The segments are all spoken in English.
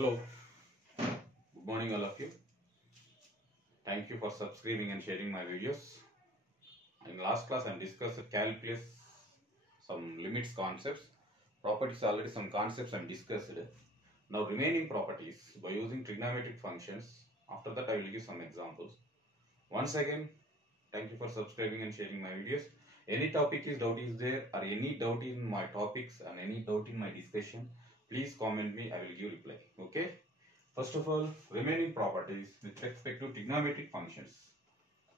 Hello, good morning all of you. Thank you for subscribing and sharing my videos. In last class I discussed calculus, some limits concepts, properties already some concepts I discussed. Now remaining properties by using trigonometric functions. After that I will give some examples. Once again, thank you for subscribing and sharing my videos. Any topic is doubt is there or any doubt in my topics and any doubt in my discussion, please comment me, I will give reply. Okay. First of all, remaining properties with respect to trigonometric functions.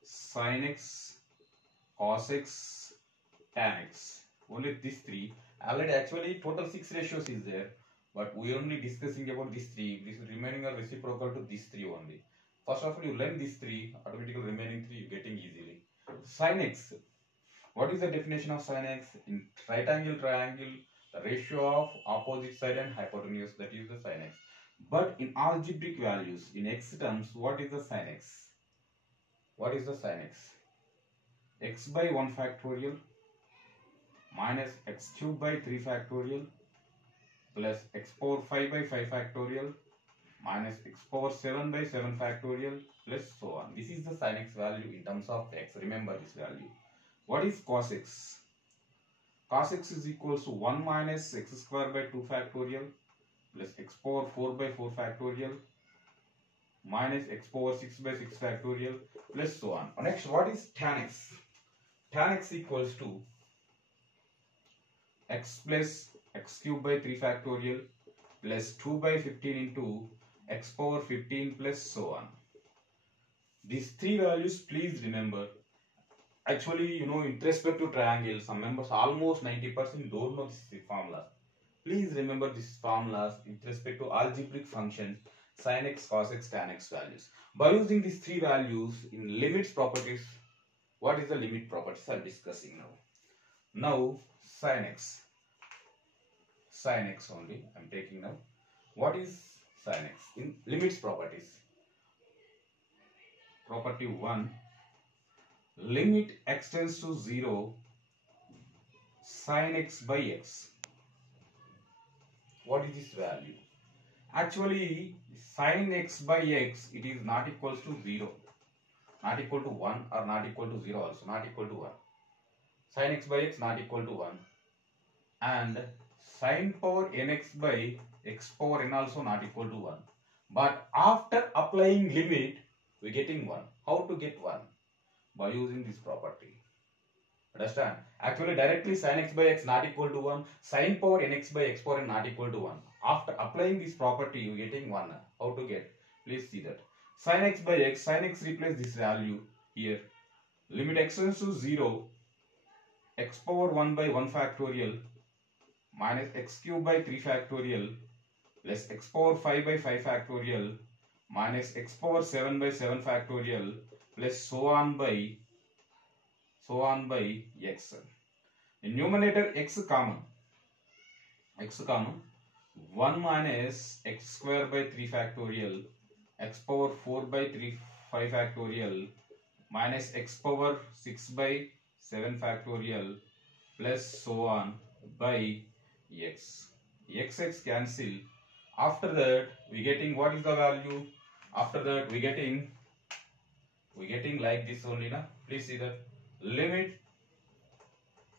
Sin x, cos x, tan x. Only these three. Already actually total 6 ratios is there. But we are only discussing about these three. This remaining are reciprocal to these three only. First of all, you learn these three. Automatically remaining three you getting easily. Sin x. What is the definition of sin x? In right angle triangle, the ratio of opposite side and hypotenuse, that is the sin x. But in algebraic values, in x terms, what is the sin x? What is the sin x? X by 1 factorial minus x cube by 3 factorial plus x power 5 by 5 factorial minus x power 7 by 7 factorial plus so on. This is the sin x value in terms of x. Remember this value. What is cos x? Cos x is equals to 1 minus x square by 2 factorial plus x power 4 by 4 factorial minus x power 6 by 6 factorial plus so on. Next, what is tan x? Tan x equals to x plus x cube by 3 factorial plus 2 by 15 into x power 15 plus so on. These three values please remember. Actually, in respect to triangle, some members almost 90% don't know this formula. Please remember these formulas with respect to algebraic functions, sin x, cos x, tan x values. By using these three values in limits properties, what is the limit properties I am discussing now. Now, sin x only I am taking now. What is sin x? In limits properties, property 1, limit x tends to 0, sin x by x. What is this value? Actually, sin x by x, it is not equals to 0, not equal to 1 or not equal to 0 also, not equal to 1. Sin x by x not equal to 1. And sin power nx by x power n also not equal to 1. But after applying limit, we are getting 1. How to get 1? By using this property. Understand? Actually, directly sin x by x not equal to 1. Sin power nx by x power n not equal to 1. After applying this property, you are getting 1. How to get? Please see that. Sin x by x, sin x replace this value here. Limit x tends to 0, x power 1 by 1 factorial minus x cube by 3 factorial plus x power 5 by 5 factorial minus x power 7 by 7 factorial plus so on by x. In numerator x common. 1 minus x square by 3 factorial x power 4 by 5 factorial minus x power 6 by 7 factorial plus so on by x. X cancel. After that we getting what is the value? After that we getting like this only na. Please see that. Limit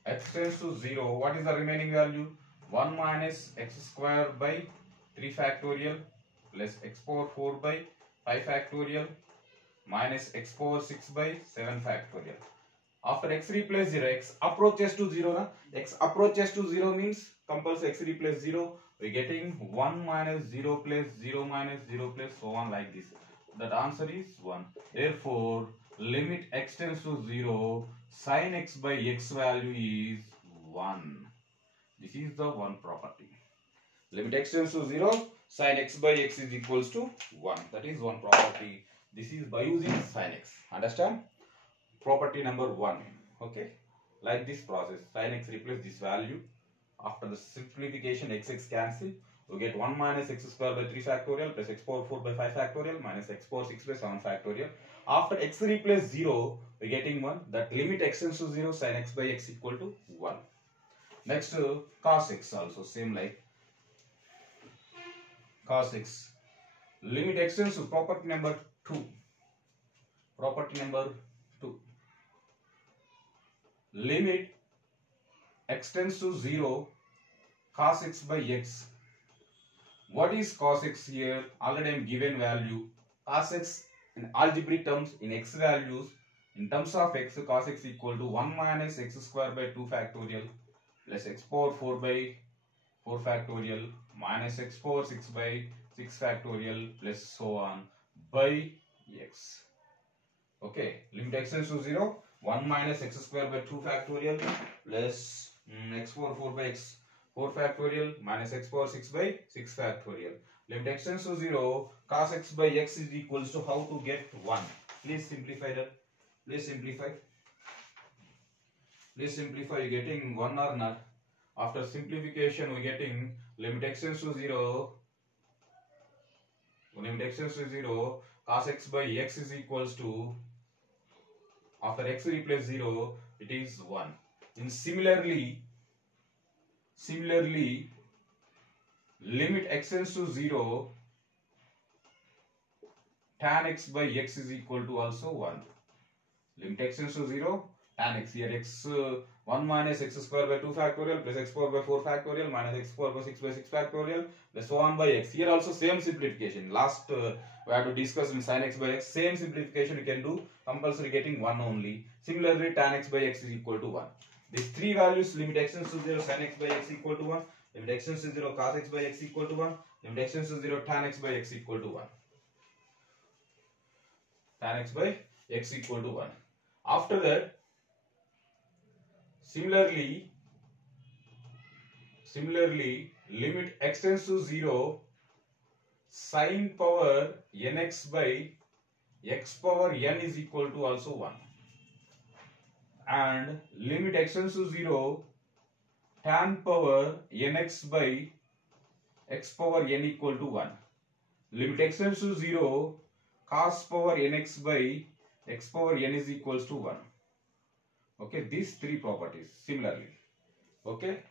x tends to 0. What is the remaining value? 1 minus x square by 3 factorial plus x power 4 by 5 factorial minus x power 6 by 7 factorial. After x replace 0, x approaches to 0 na. X approaches to 0 means compulsory x replace 0. We are getting 1 minus 0 plus 0 minus 0 plus so on like this. That answer is 1. Therefore, limit x tends to 0, sin x by x value is 1. This is the one property. Limit x tends to 0, sin x by x is equals to 1. That is one property. This is by using sin x. Understand? Property number 1. Okay. Like this process, sin x replace this value. After the simplification, x cancel. We get 1 minus x square by 3 factorial plus x power 4 by 5 factorial minus x power 6 by 7 factorial. After x replace 0, we are getting 1. That limit x tends to 0, sin x by x equal to 1. Next, cos x also same like cos x. limit extends to property number 2. Property number 2. Limit extends to 0 cos x by x. What is cos x here? Already I am given value. Cos x in algebraic terms, in x values, in terms of x, cos x equal to 1 minus x square by 2 factorial plus x power 4 by 4 factorial minus x power 6 by 6 factorial plus so on by x. Okay, limit extends to 0, 1 minus x square by 2 factorial plus x power 4 by x 4 factorial minus x power 6 by 6 factorial. Limit extends to 0, cos x by x is equals to how to get 1. Please simplify that. Please simplify. Please simplify. You getting 1 or not? After simplification, we getting limit extends to 0. Limit extends to 0, cos x by x is equals to, after x replace 0, it is 1. And similarly, limit extends to 0, tan x by x is equal to also 1. Limit extends to 0, tan x, here x 1 minus x square by 2 factorial plus x power by 4 factorial minus x power by 6 factorial plus so on by x. Here also same simplification. Last we have to discuss in sin x by x. Same simplification you can do. Compulsory getting 1 only. Similarly, tan x by x is equal to 1. These three values, limit extends to 0, sin x by x equal to 1. Limit extends to 0, cos x by x equal to 1. Limit extends to 0, tan x by x equal to 1. Tan x by x equal to 1. After that, similarly, limit extends to 0, sin power nx by x power n is equal to also 1. And limit extends to 0, tan power nx by x power n equal to 1. Limit extends to 0, cos power nx by x power n is equals to 1. Okay, these three properties similarly. Okay,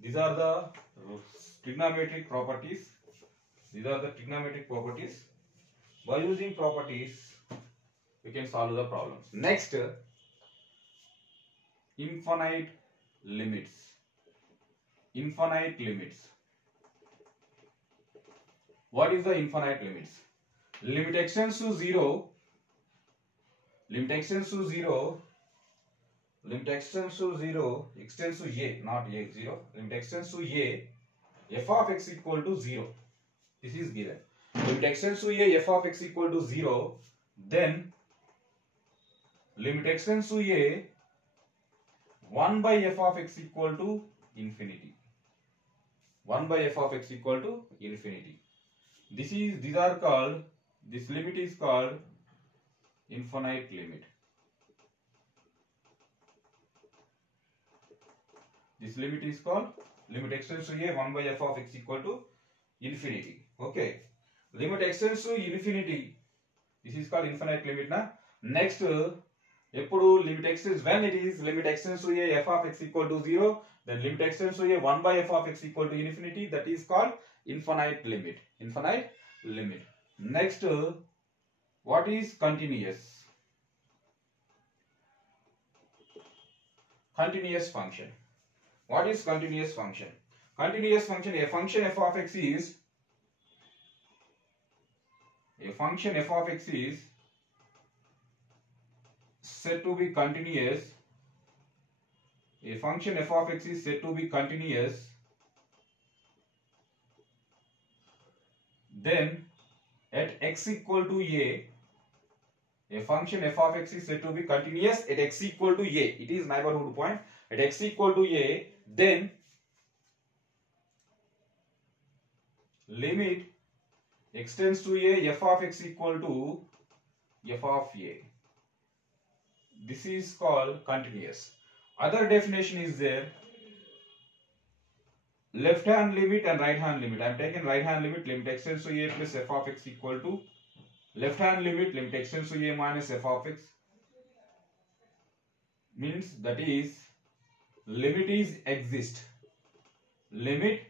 these are the trigonometric properties. These are the trigonometric properties. By using properties, we can solve the problems. Next, infinite limits. Infinite limits. What is the infinite limits? Limit extends to 0. Limit extends to 0. Limit extends to 0. Extends to a, not a 0. Limit extends to a. F of x equal to 0. This is given. Limit extends to a, f of x equal to 0. Then limit extends to a, 1 by f of x equal to infinity. 1 by f of x equal to infinity. This limit is called infinite limit. This limit is called limit extends to a, 1 by f of x equal to infinity. Okay. Limit extends to infinity. This is called infinite limit. Na? Next, limit extends, when it is limit extends to a, f of x equal to 0, then limit extends to a, 1 by f of x equal to infinity. That is called infinite limit. Infinite limit. Next, what is continuous? Continuous function. What is continuous function? Continuous function, a function f of x is said to be continuous. A function f of x is said to be continuous. Then at x equal to a function f of x is said to be continuous at x equal to a. It is neighborhood point. At x equal to a, then limit extends to a, f of x equal to f of a. This is called continuous. Other definition is there. Left hand limit and right hand limit. I am taking right hand limit, limit extends to a plus f of x equal to left hand limit, limit extends to a minus f of x. Means that is limit is exist. Limit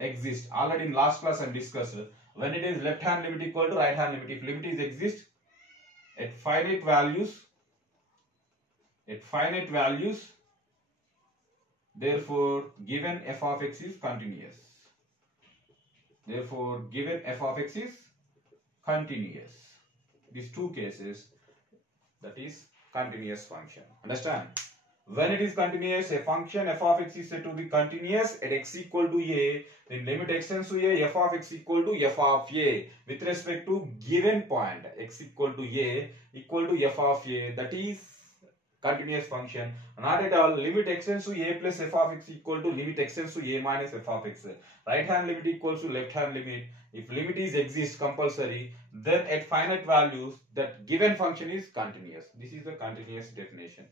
exist. Already in last class I discussed. When it is left hand limit equal to right hand limit, if limit is exist at finite values, therefore given f of x is continuous. Therefore given f of x is continuous. These two cases, that is continuous function. Understand? When it is continuous, a function f of x is said to be continuous at x equal to a, then limit x tends to a, f of x equal to f of a with respect to given point x equal to a equal to f of a, that is continuous function. Not at all. Limit x tends to a plus f of x equal to limit x tends to a minus f of x. Right hand limit equals to left hand limit. If limit is exist compulsory, then at finite values that given function is continuous. This is the continuous definition.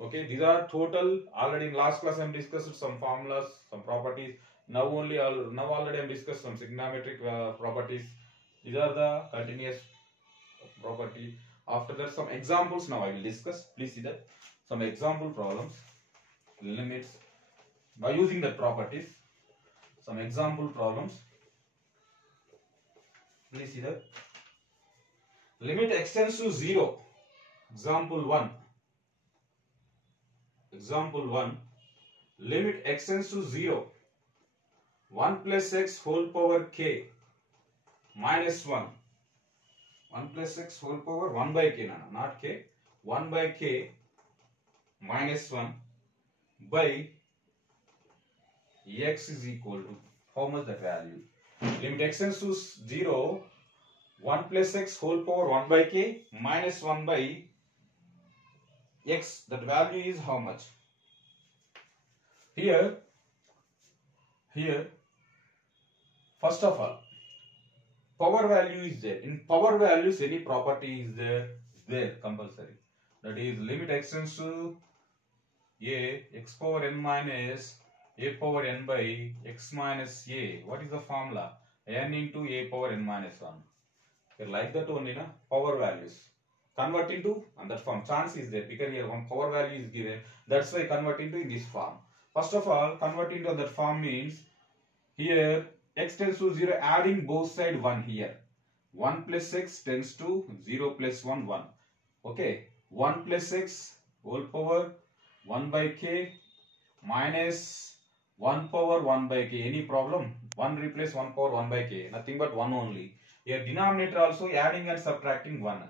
Okay, these are total. Already in last class I am discussed some formulas, some properties. Now already I am discussed some trigonometric properties. These are the continuous property. After that, some examples now I will discuss. Please see that some example problems, limits by using the properties. Some example problems. Please see that limit x tends to 0. Example 1. Example 1. Limit x tends to 0. 1 plus x whole power k minus 1. 1 plus x whole power 1 by k, not k. 1 by k minus 1 by x is equal to how much that value? Limit x tends to 0. 1 plus x whole power 1 by k minus 1 by x, that value is how much? Here, first of all, power value is there. In power values, any property is there compulsory. That is limit x tends to a, x power n minus a power n by x minus a. What is the formula? N into a power n minus 1. Here like that only, na? Power values. Convert into, and that form. Chance is there because here one power value is given. That's why convert into in this form. First of all, convert into that form means here x tends to 0, adding both side 1 here. 1 plus x tends to 0 plus 1, 1. Okay. 1 plus x whole power 1 by k minus 1 power 1 by k. Any problem? 1 replace 1 power 1 by k. Nothing but 1 only. Here denominator also adding and subtracting 1.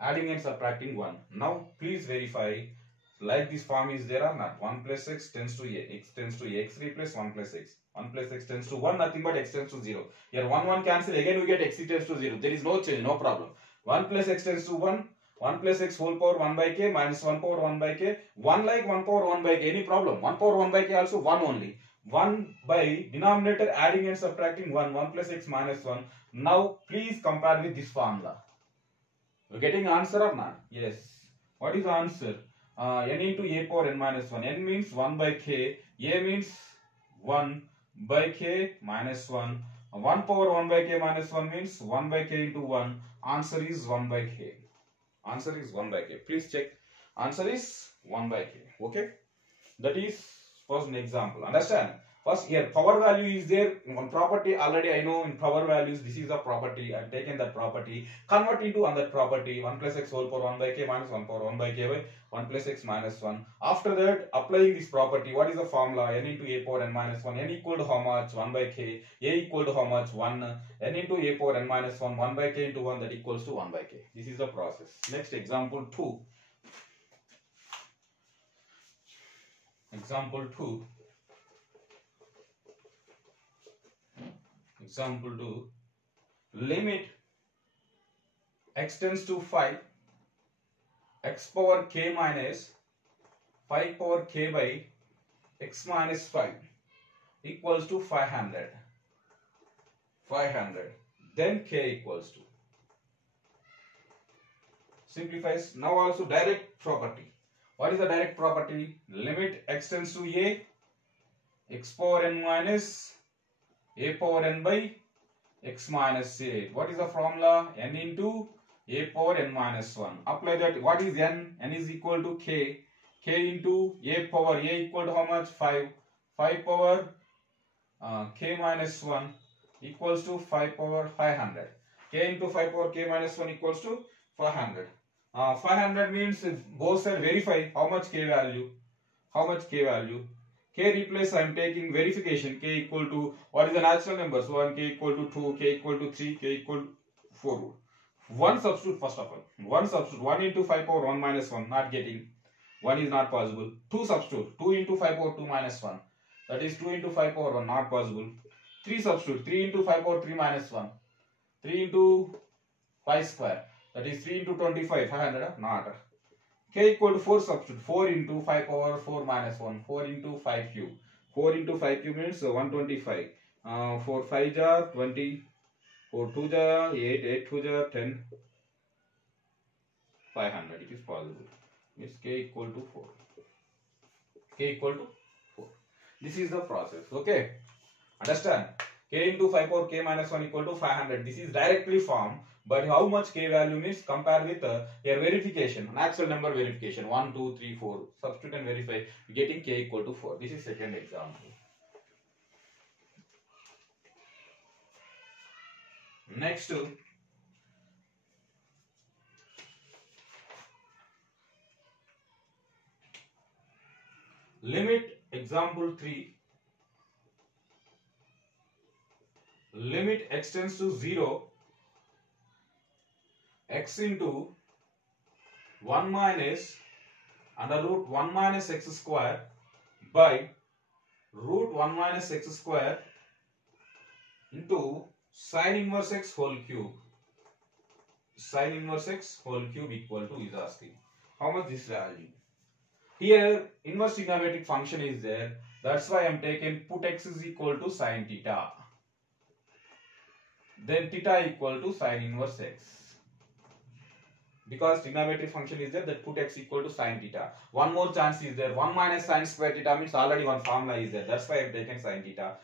Adding and subtracting 1. Now please verify like this form is there or not. 1 plus x tends to a, x tends to a, x replace 1 plus x. 1 plus x tends to 1, nothing but x tends to 0. Here 1 cancel, again we get x tends to 0. There is no change, no problem. 1 plus x tends to 1, 1 plus x whole power 1 by k minus 1 power 1 by k. 1 like 1 power 1 by k, any problem? 1 power 1 by k also 1 only. 1 by denominator adding and subtracting 1, 1 plus x minus 1. Now please compare with this formula. You are getting answer or not? Yes. What is the answer? N into a power n minus 1. N means 1 by k. A means 1 by k minus 1. 1 power 1 by k minus 1 means 1 by k into 1. Answer is 1 by k. Answer is 1 by k. Please check. Answer is 1 by k. Okay. That is first an example. Understand? First here power value is there. One property already I know in power values. This is a property. I have taken that property. Convert into another property. 1 plus x whole power 1 by k minus 1 power 1 by k by 1 plus x minus 1. After that, applying this property, what is the formula? N into a power n minus 1. N equal to how much? 1 by k. A equal to how much? 1. N into a power n minus 1. 1 by k into 1, that equals to 1 by k. This is the process. Next example 2. Example 2. Example 2. Limit x tends to 5, x power k minus 5 power k by x minus 5 equals to 500. 500. Then k equals to. Simplifies. Now also direct property. What is the direct property? Limit x tends to a, x power n minus a power n by x minus a. What is the formula? N into a power n minus 1. Apply that. What is n? N is equal to k. K into a power a equal to how much? 5. 5 power k minus 1 equals to 5 power 500. K into 5 power k minus 1 equals to 500. 500 means both side verify how much k value. How much k value? K replace, I am taking verification. K equal to, what is the natural numbers? 1, k equal to 2, k equal to 3, k equal to 4. One substitute first of all. One substitute. 1 into 5 power 1 minus 1. Not getting. 1 is not possible. 2 substitute. 2 into 5 power 2 minus 1. That is 2 into 5 power 1. Not possible. 3 substitute. 3 into 5 power 3 minus 1. 3 into 5 square. That is 3 into 25. 500. Not. K equal to 4 substitute. 4 into 5 power 4 minus 1. 4 into 5 cube. 4 into 5 cube means 125. 4 5 ja 20. 4 2 ja 8. 8 2 ja 10. 500. It is possible. Means k equal to 4. K equal to 4. This is the process. Okay. Understand? K into 5 power k minus 1 equal to 500. This is directly formed. But how much k value means compare with your verification, natural number verification. 1, 2, 3, 4. Substitute and verify. Getting k equal to 4. This is second example. Next, limit example 3. Limit extends to 0. X into 1 minus under root 1 minus x square by root 1 minus x square into sin inverse x whole cube. Sin inverse x whole cube equal to is asking. How much this value? Here inverse trigonometric function is there. That's why I am taking put x is equal to sin theta. Then theta equal to sin inverse x. Because trigonometric function is there, that put x equal to sin theta. One more chance is there. 1 minus sin square theta means already one formula is there. That's why I have taken sin theta.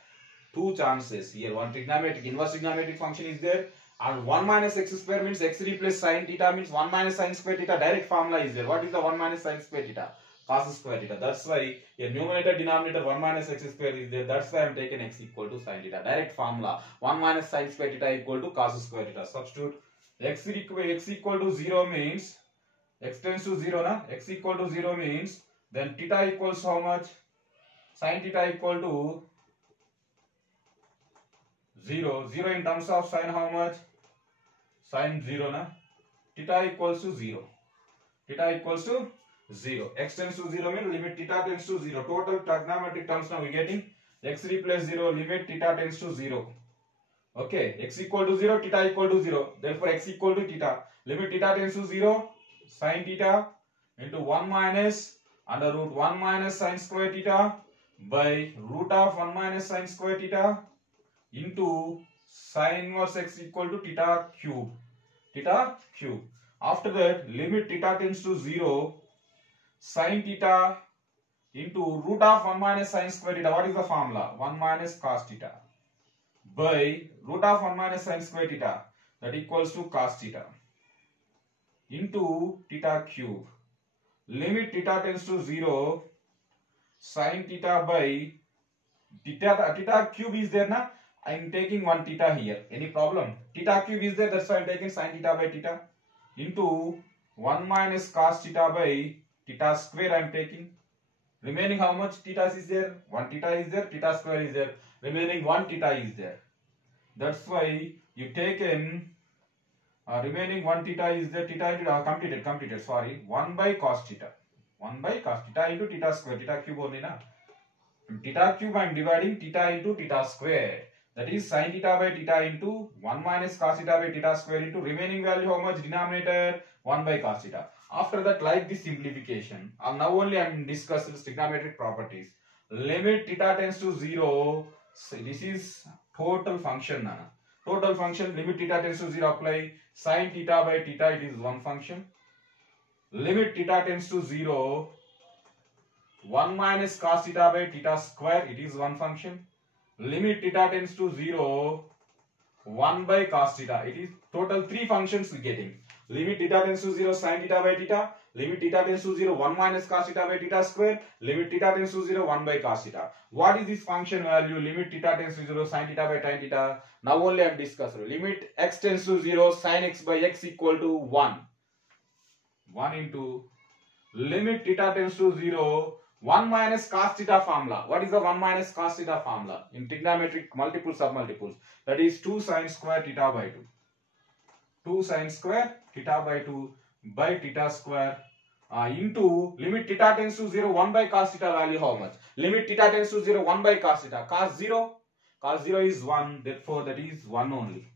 Two chances here. One trigonometric, inverse trigonometric function is there. And 1 minus x square means x replace sin theta means 1 minus sin square theta. Direct formula is there. What is the 1 minus sin square theta? Cos square theta. That's why a numerator denominator 1 minus x square is there. That's why I am taking x equal to sin theta. Direct formula. 1 minus sin square theta equal to cos square theta. Substitute. X equal to 0 means x tends to 0 na? X equal to 0 means then theta equals how much? Sin theta equal to 0. 0 in terms of sin how much? Sin 0 na? Theta equals to 0. Theta equals to 0. X tends to 0 means limit theta tends to 0. Total trigonometric terms now we getting x replace 0, limit theta tends to 0. Okay, x equal to 0, theta equal to 0. Therefore, x equal to theta. Limit theta tends to 0, sin theta into 1 minus under root 1 minus sin square theta by root of 1 minus sin square theta into sin inverse x equal to theta cube. Theta cube. After that, limit theta tends to 0, sin theta into root of 1 minus sin square theta. What is the formula? 1 minus cos theta by root of 1 minus sin square theta, that equals to cos theta into theta cube. Limit theta tends to 0, sin theta by theta cube is there na? I am taking one theta here. Any problem? Theta cube is there, that's why I am taking sin theta by theta into 1 minus cos theta by theta square I am taking. Remaining how much theta is there? 1 theta is there, theta square is there. Remaining 1 theta is there. That's why you taken remaining 1 theta is there. Theta completed. Sorry, 1 by cos theta. 1 by cos theta into theta square. Theta cube only na. Theta cube I am dividing theta into theta square. That is sin theta by theta into 1 minus cos theta by theta square into remaining value how much? Denominator 1 by cos theta. After that, like this simplification, now only I am discussing trigonometric properties. Limit theta tends to 0. So this is total function. Total function, limit theta tends to 0 apply. Sin theta by theta, it is one function. Limit theta tends to 0. 1 minus cos theta by theta square, it is one function. Limit theta tends to 0. 1 by cos theta, it is total 3 functions we getting. limit theta tends to 0 sin theta by theta, limit theta tends to 0 1 minus cos theta by theta square, limit theta tends to 0 1 by cos theta. What is this function value? Limit theta tends to 0 sin theta by tan theta. Now only I am discussing. Limit x tends to 0 sin x by x equal to 1. 1 into limit theta tends to 0 1 minus cos theta formula. What is the 1 minus cos theta formula? In trigonometric multiples submultiples. That is 2 sin square theta by 2. 2 sin square theta by 2 by theta square into limit theta tends to 0 1 by cos theta value how much? Limit theta tends to 0 1 by cos theta. Cos 0 is 1, therefore that is 1 only.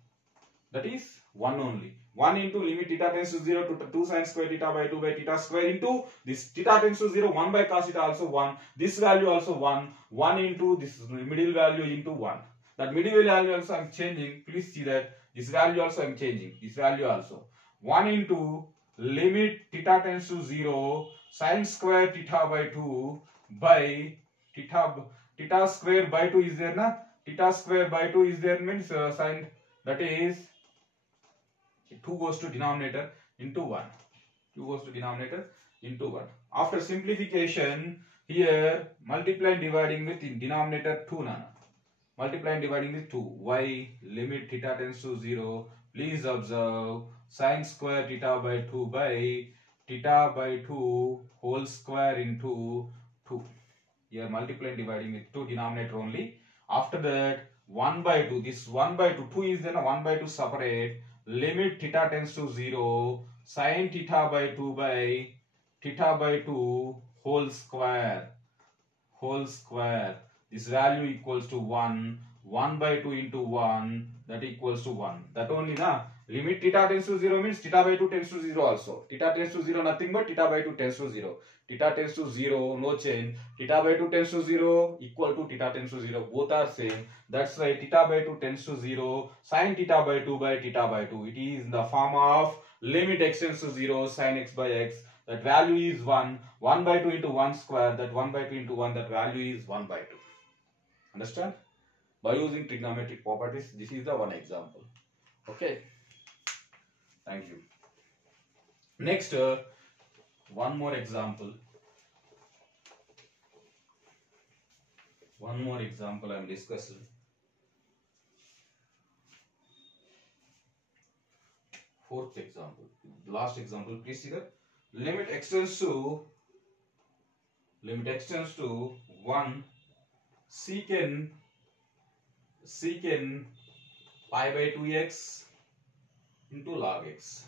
That is 1 only. 1 into limit theta tends to 0 to 2 sin square theta by 2 by theta square into this theta tends to 0 1 by cos theta also 1. This value also 1. 1 into this middle value into 1. That middle value also I am changing. Please see that this value also I am changing. This value also 1 into limit theta tends to 0 sin square theta by 2 by theta square by 2 is there na? Theta square by 2 is there means sin, that is 2 goes to denominator into 1. 2 goes to denominator into 1. After simplification, here multiply and dividing with in denominator 2 nana. Multiply and dividing with 2. Y limit theta tends to 0. Please observe sin square theta by 2 by theta by 2 whole square into 2. Here multiply and dividing with 2 denominator only. After that 1 by 2. This 1 by 2. 2 is then a 1 by 2 separate. Limit theta tends to 0 sin theta by 2 by theta by 2 whole square. This value equals to 1. 1 by 2 into 1, that equals to 1. That only na. Limit theta tends to 0 means theta by 2 tends to 0 also. Theta tends to 0 nothing but theta by 2 tends to 0. Theta tends to 0, no change. Theta by 2 tends to 0 equal to theta tends to 0. Both are same. That's why theta by 2 tends to 0 sin theta by 2 by theta by 2. It is in the form of limit x tends to 0 sin x by x. That value is 1. 1 by 2 into 1 square. That 1 by 2 into 1. That value is 1 by 2. Understand? By using trigonometric properties, this is the one example. Okay. Thank you. Next, one more example. One more example I am discussing. Fourth example. Last example, please see that. Limit x tends to 1 secant pi by 2x into log x.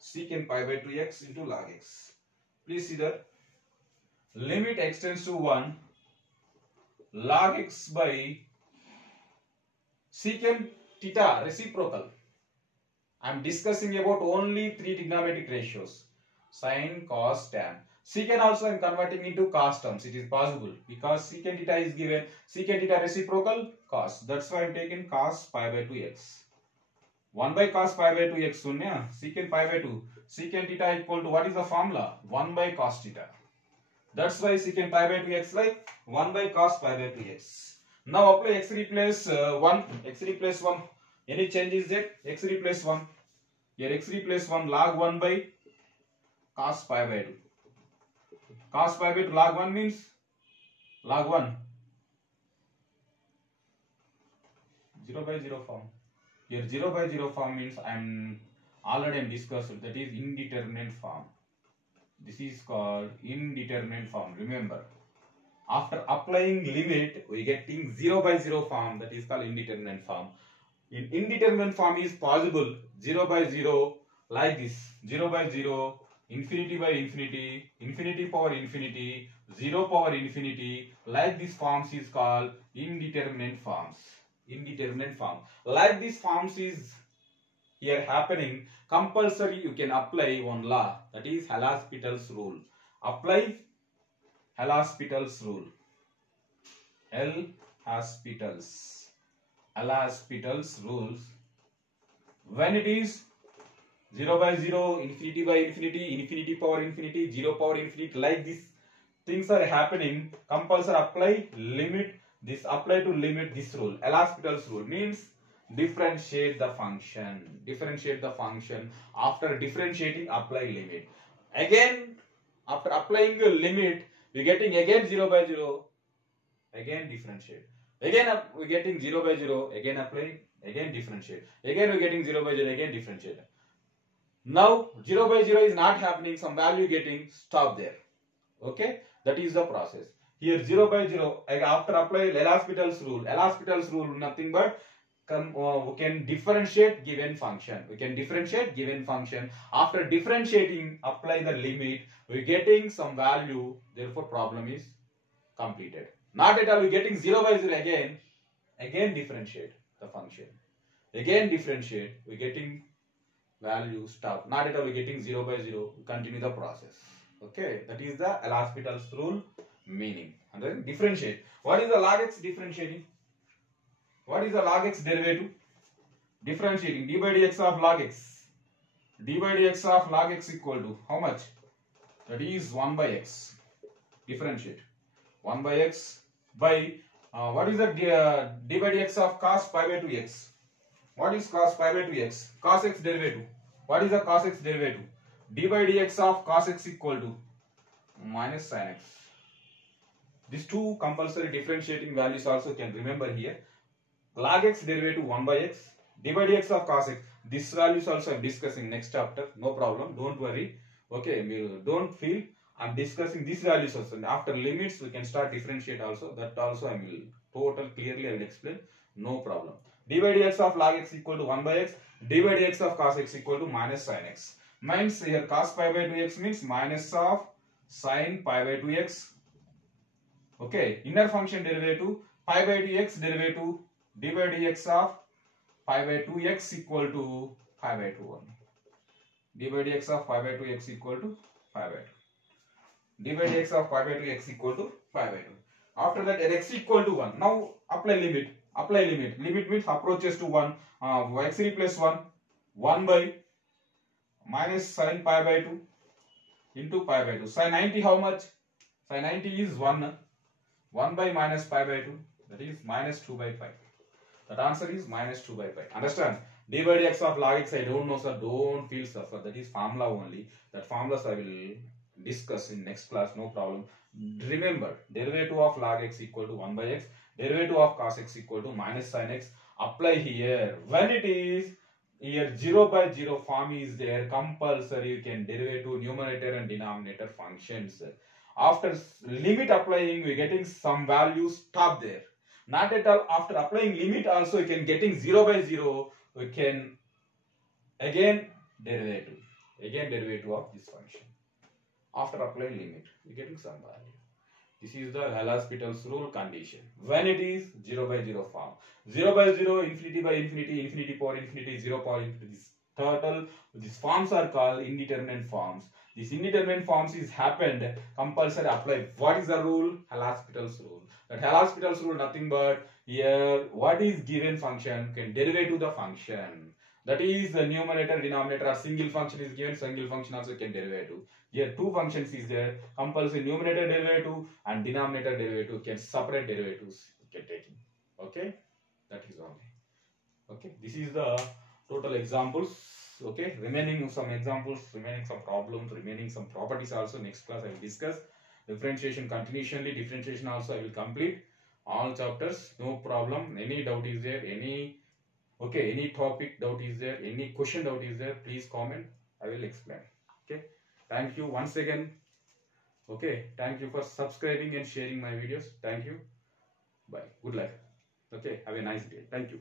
Secant pi by 2x into log x. Please see that. Limit x tends to 1 log x by secant theta reciprocal. I am discussing about only 3 trigonometric ratios. Sin, cos, tan. Secant also I am converting into cos terms. It is possible because secant theta is given. Secant theta reciprocal cos. That's why I am taking cos pi by 2x. 1 by cos pi by 2x sunya. Secant pi by 2. Secant theta equal to what is the formula? 1 by cos theta. That's why secant pi by 2x like 1 by cos pi by 2x. Now apply x replace 1. X replace 1. Any change is there? X replace 1. Here x replace 1 log 1 by cos pi by 2. Cos pi by 2 log 1 means log 1. 0 by 0 form. Here 0 by 0 form means I am already discussed, that is indeterminate form. This is called indeterminate form. Remember, after applying limit we getting 0 by 0 form, that is called indeterminate form. In indeterminate form is possible 0 by 0 like this, 0 by 0, infinity by infinity, infinity power infinity, 0 power infinity, like this forms is called indeterminate forms. Indeterminate form. Like this forms is here happening, compulsory you can apply one law, that is L'Hospital's rule. Apply L'Hospital's rule. L'Hospital's rules. When it is 0 by 0, infinity by infinity, infinity power infinity, 0 power infinity, like these things are happening, compulsory apply limit this, apply to limit this rule. L'Hospital's rule means differentiate the function. Differentiate the function. After differentiating, apply limit. Again, after applying a limit, we're getting again 0 by 0. Again differentiate. Again we're getting 0 by 0. Again apply. Again differentiate. Again we're getting 0 by 0. Again differentiate. Now 0 by 0 is not happening. Some value getting, stop there. Okay, that is the process. Here 0 by 0, after apply L'Hospital's rule. L'Hospital's rule nothing but we can differentiate given function. We can differentiate given function. After differentiating, apply the limit. We are getting some value. Therefore, problem is completed. Not at all. We are getting 0 by 0 again. Again differentiate the function. Again differentiate. We are getting value. Stop. Not at all. We are getting 0 by 0. We continue the process. Okay, that is the L'Hospital's rule meaning. And then differentiate. What is the log x differentiating? What is the log x derivative? Differentiating d by dx of log x. D by dx of log x equal to how much? That is 1 by x. Differentiate. 1 by x by what is the d by dx of cos pi by 2x? What is cos pi by 2x? Cos x derivative. What is the cos x derivative? D by dx of cos x equal to minus sin x. These two compulsory differentiating values also can remember here. Log x derivative 1 by x, d by dx of cos x. This values also I am discussing next chapter. No problem. Don't worry. Okay, don't feel. I am discussing these values also. After limits, we can start differentiate also. That also I will total clearly I will explain. No problem. D by dx of log x equal to 1 by x. D by dx of cos x equal to minus sin x. Means here cos pi by 2x means minus of sin pi by 2x. Okay, inner function derivative pi by 2x derivative d by dx of pi by 2x equal to pi by 2 only. D by dx of pi by 2x equal to pi by 2. D by dx of pi by 2x equal to pi by 2. After that x equal to 1. Now apply limit. Apply limit. Limit means approaches to 1. X3 plus 1. 1 by minus sin pi by 2 into pi by 2. Sin 90 how much? Sin 90 is 1. 1 by minus pi by 2. That is minus 2 by 5. That answer is minus 2 by 5. Understand? D by dx of log x I don't know, sir. Don't feel suffer. That is formula only. That formulas I will discuss in next class. No problem. Remember, derivative of log x equal to 1 by x. Derivative of cos x equal to minus sin x. Apply here. When it is here 0 by 0 form is there, compulsory you can derivative numerator and denominator functions. After limit applying, we are getting some value. Stop there. Not at all. After applying limit also, you can getting 0 by 0. We can again derivative of this function. After applying limit, we are getting some value. This is the L'Hospital's rule condition. When it is 0 by 0 form. 0 by 0, infinity by infinity, infinity power infinity, 0 power infinity. This total, these forms are called indeterminate forms. This indeterminate forms is happened, compulsory apply. What is the rule? L'Hospital's rule. That L'Hospital's rule nothing but here what is given function can derive to the function. That is the numerator, denominator, or single function is given, single function also can derive to. Here two functions is there, compulsory numerator derivative and denominator derivative can separate derivatives you can take in. Okay, that is only. Okay, this is the total examples. Okay, remaining some examples, remaining some problems, remaining some properties also next class I will discuss. Differentiation continuously, differentiation also I will complete all chapters. No problem. Any doubt is there? Any topic doubt is there? Any question doubt is there? Please comment. I will explain. Okay. Thank you once again. Okay. Thank you for subscribing and sharing my videos. Thank you. Bye. Good luck. Okay. Have a nice day. Thank you.